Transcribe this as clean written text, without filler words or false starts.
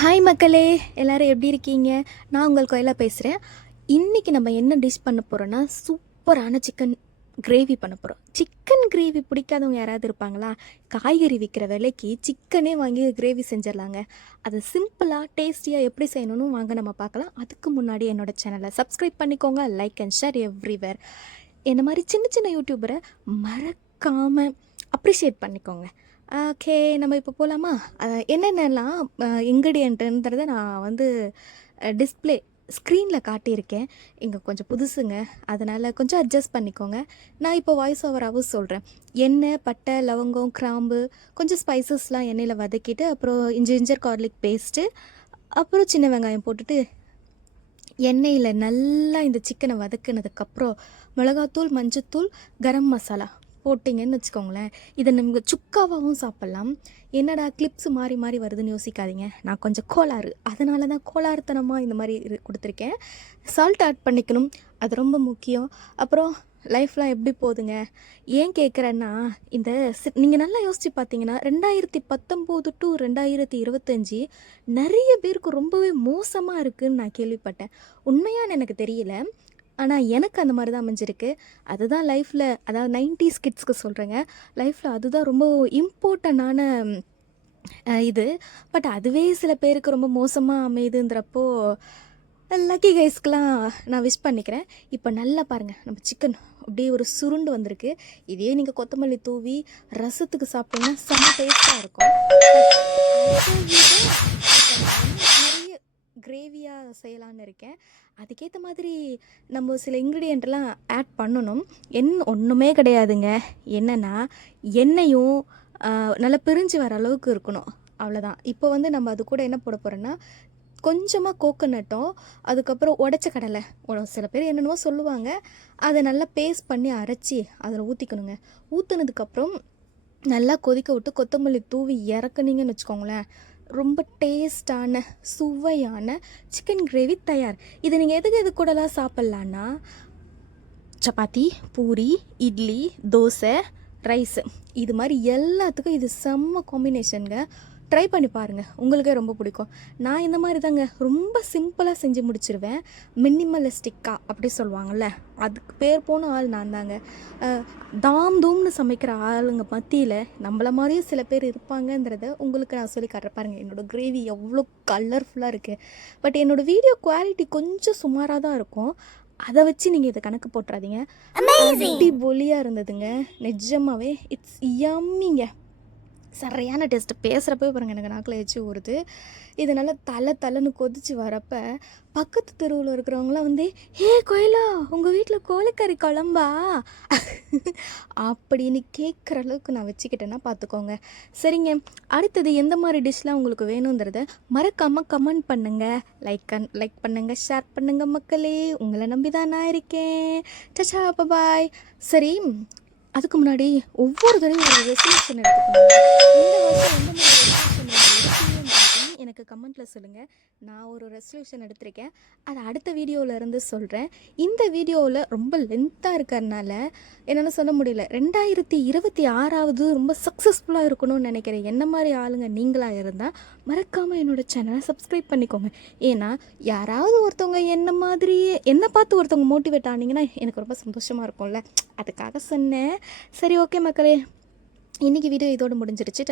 Hi மக்களே, எல்லோரும் எப்படி இருக்கீங்க? நான் உங்கள் கோயிலா பேசுகிறேன். இன்றைக்கி நம்ம என்ன டிஷ் பண்ண போகிறோன்னா, சூப்பரான சிக்கன் கிரேவி பண்ண போகிறோம். சிக்கன் கிரேவி பிடிக்காதவங்க யாராவது இருப்பாங்களா? காய்கறி விற்கிற விலைக்கு சிக்கனே வாங்கி கிரேவி செஞ்சிடலாங்க. அது சிம்பிளாக டேஸ்டியாக எப்படி செய்யணும்னு வாங்க நம்ம பார்க்கலாம். அதுக்கு முன்னாடி என்னோடய சேனலை சப்ஸ்கிரைப் பண்ணிக்கோங்க. Like and share everywhere. என்ன மாதிரி சின்ன சின்ன யூடியூபரை மறக்காமல் அப்ரிஷியேட் பண்ணிக்கோங்க. ஓகே, நம்ம இப்போ போகலாமா? என்னென்னலாம் இன்க்ரீடியன்ட்டுன்றதை நான் வந்து டிஸ்பிளே ஸ்க்ரீனில் காட்டியிருக்கேன். இங்கே கொஞ்சம் புதுசுங்க, அதனால் கொஞ்சம் அட்ஜஸ்ட் பண்ணிக்கோங்க. நான் இப்போ வாய்ஸ் ஓவராகவும் சொல்கிறேன். எண்ணெய், பட்டை, லவங்கம், கிராம்பு, கொஞ்சம் ஸ்பைசஸ்லாம் எண்ணெயில் வதக்கிட்டு, அப்புறம் ஜிஞ்சர் கார்லிக் பேஸ்ட்டு, அப்புறம் சின்ன வெங்காயம் போட்டுட்டு எண்ணெயில் நல்லா இந்த சிக்கனை வதக்குனதுக்கப்புறம் மிளகாத்தூள், மஞ்சத்தூள், கரம் மசாலா போட்டிங்கன்னு வச்சுக்கோங்களேன். இதை நம்ம சுக்காவாகவும் சாப்பிட்லாம். என்னடா கிளிப்ஸ் மாறி மாறி வருதுன்னு யோசிக்காதீங்க. நான் கொஞ்சம் கோளாறு, அதனால தான் கோளாறுத்தனமாக இந்த மாதிரி கொடுத்துருக்கேன். சால்ட் ஆட் பண்ணிக்கணும், அது ரொம்ப முக்கியம். அப்புறம் லைஃப்லாம் எப்படி போகுதுங்க? ஏன் கேட்குறேன்னா, இந்த நீங்கள் நல்லா யோசித்து பார்த்தீங்கன்னா 2019 டு 2025 நிறைய பேருக்கு ரொம்பவே மோசமாக இருக்குதுன்னு நான் கேள்விப்பட்டேன். உண்மையான்னு எனக்கு தெரியல, ஆனால் எனக்கு அந்த மாதிரி தான் அமைஞ்சிருக்கு. அதுதான் லைஃப்பில், அதாவது 90s கிட்ஸ்க்கு சொல்கிறேங்க, லைஃப்பில் அதுதான் ரொம்ப இம்பார்ட்டண்டான இது. பட் அதுவே சில பேருக்கு ரொம்ப மோசமாக அமையுதுன்றப்போ லக்கி கைஸ்க்கெலாம் நான் விஷ் பண்ணிக்கிறேன். இப்போ நல்லா பாருங்கள், நம்ம சிக்கன் அப்படியே ஒரு சுருண்டு வந்திருக்கு. இதே நீங்கள் கொத்தமல்லி தூவி ரசத்துக்கு சாப்பிட்டீங்கன்னா செம்ம டேஸ்ட்டாக இருக்கும். நிறைய கிரேவியாக செய்யலான்னு இருக்கேன். அதுக்கேற்ற மாதிரி நம்ம சில இன்க்ரீடியண்ட்லாம் ஆட் பண்ணணும். ஒன்றுமே கிடையாதுங்க. என்னென்னா, எண்ணெயும் நல்லா பிரிஞ்சு வர அளவுக்கு இருக்கணும், அவ்வளோதான். இப்போ வந்து நம்ம அது கூட என்ன போட போகிறோன்னா, கொஞ்சமாக கோகோனட்டும், அதுக்கப்புறம் உடச்ச கடலை, சில பேர் என்னென்னமோ சொல்லுவாங்க, அதை நல்லா பேஸ்ட் பண்ணி அரைச்சி அதில் ஊற்றிக்கணுங்க. ஊற்றுனதுக்கப்புறம் நல்லா கொதிக்க விட்டு கொத்தமல்லி தூவி இறக்குனீங்கன்னு வச்சுக்கோங்களேன், ரொம்ப டேஸ்டான சுவையான சிக்கன் கிரேவி தயார். இதை நீங்கள் எது கூடலாம் சாப்பிட்லான்னா, சப்பாத்தி, பூரி, இட்லி, தோசை, ரைஸு, இது மாதிரி எல்லாத்துக்கும் இது செம்ம காம்பினேஷனுங்க. ட்ரை பண்ணி பாருங்கள், உங்களுக்கே ரொம்ப பிடிக்கும். நான் இந்த மாதிரி தாங்க ரொம்ப சிம்பிளாக செஞ்சு முடிச்சிருவேன். மினிமலிஸ்டிக்காக அப்படி சொல்லுவாங்கள்ல, அதுக்கு பேர் போன ஆள் நான் தாங்க. தூம்னு சமைக்கிற ஆளுங்க மத்தியில் நம்மள மாதிரியும் சில பேர் இருப்பாங்கன்றத உங்களுக்கு நான் சொல்லி காட்டுறேன். பாருங்கள், என்னோடய கிரேவி எவ்வளோ கலர்ஃபுல்லாக இருக்குது. பட் என்னோடய வீடியோ குவாலிட்டி கொஞ்சம் சுமாராக தான் இருக்கும், அதை வச்சு நீங்கள் இதை கணக்கு போட்டுறாதீங்க. அப்படி பொலியாக இருந்ததுங்க, நிஜமாகவே இட்ஸ் யம்மிங்க. சரியான டேஸ்ட்டு. பேசுகிறப்பவே பாருங்கள், எனக்கு நாக்கில் எச்சு ஊறுது. இது நல்லா தலைன்னு கொதித்து வரப்போ பக்கத்து தெருவில் இருக்கிறவங்களாம் வந்து, "ஏ கோயிலா, உங்கள் வீட்டில் கோழிக்கறி குழம்பா?" அப்படின்னு கேட்குற அளவுக்கு நான் வச்சுக்கிட்டேன்னா பார்த்துக்கோங்க. சரிங்க, அடுத்தது எந்த மாதிரி டிஷ்லாம் உங்களுக்கு வேணுங்கிறத மறக்காமல் கமெண்ட் பண்ணுங்கள். லைக் பண்ணுங்கள், ஷேர் பண்ணுங்கள் மக்களே. உங்களை நம்பி தான் நான் இருக்கேன். டச்சா, பாய். சரி, அதுக்கு முன்னாடி ஒவ்வொரு தடவையும் ஒரு ரெசல்யூஷன் எடுத்துக்கணும். இந்த வருஷம் எந்த மாதிரி ரெசல்யூஷன் எனக்கு கமெண்ட்டில் சொல்லுங்கள். நான் ஒரு ரெசல்யூஷன் எடுத்திருக்கேன், அதை அடுத்த வீடியோவில் இருந்து சொல்கிறேன். இந்த வீடியோவில் ரொம்ப லென்த்தாக இருக்கிறதுனால என்னால் சொல்ல முடியல. 2026 ரொம்ப சக்ஸஸ்ஃபுல்லாக இருக்கணும்னு நினைக்கிறேன். என்ன மாதிரி ஆளுங்க நீங்களாக இருந்தால் மறக்காமல் என்னோடய சேனலை சப்ஸ்கிரைப் பண்ணிக்கோங்க. ஏன்னா யாராவது ஒருத்தவங்க என்னை பார்த்து ஒருத்தவங்க மோட்டிவேட் ஆனீங்கன்னா எனக்கு ரொம்ப சந்தோஷமாக இருக்கும்ல, அதுக்காக சொன்னேன். சரி, ஓகே மக்களே, இன்றைக்கி வீடியோ இதோடு முடிஞ்சிருச்சு.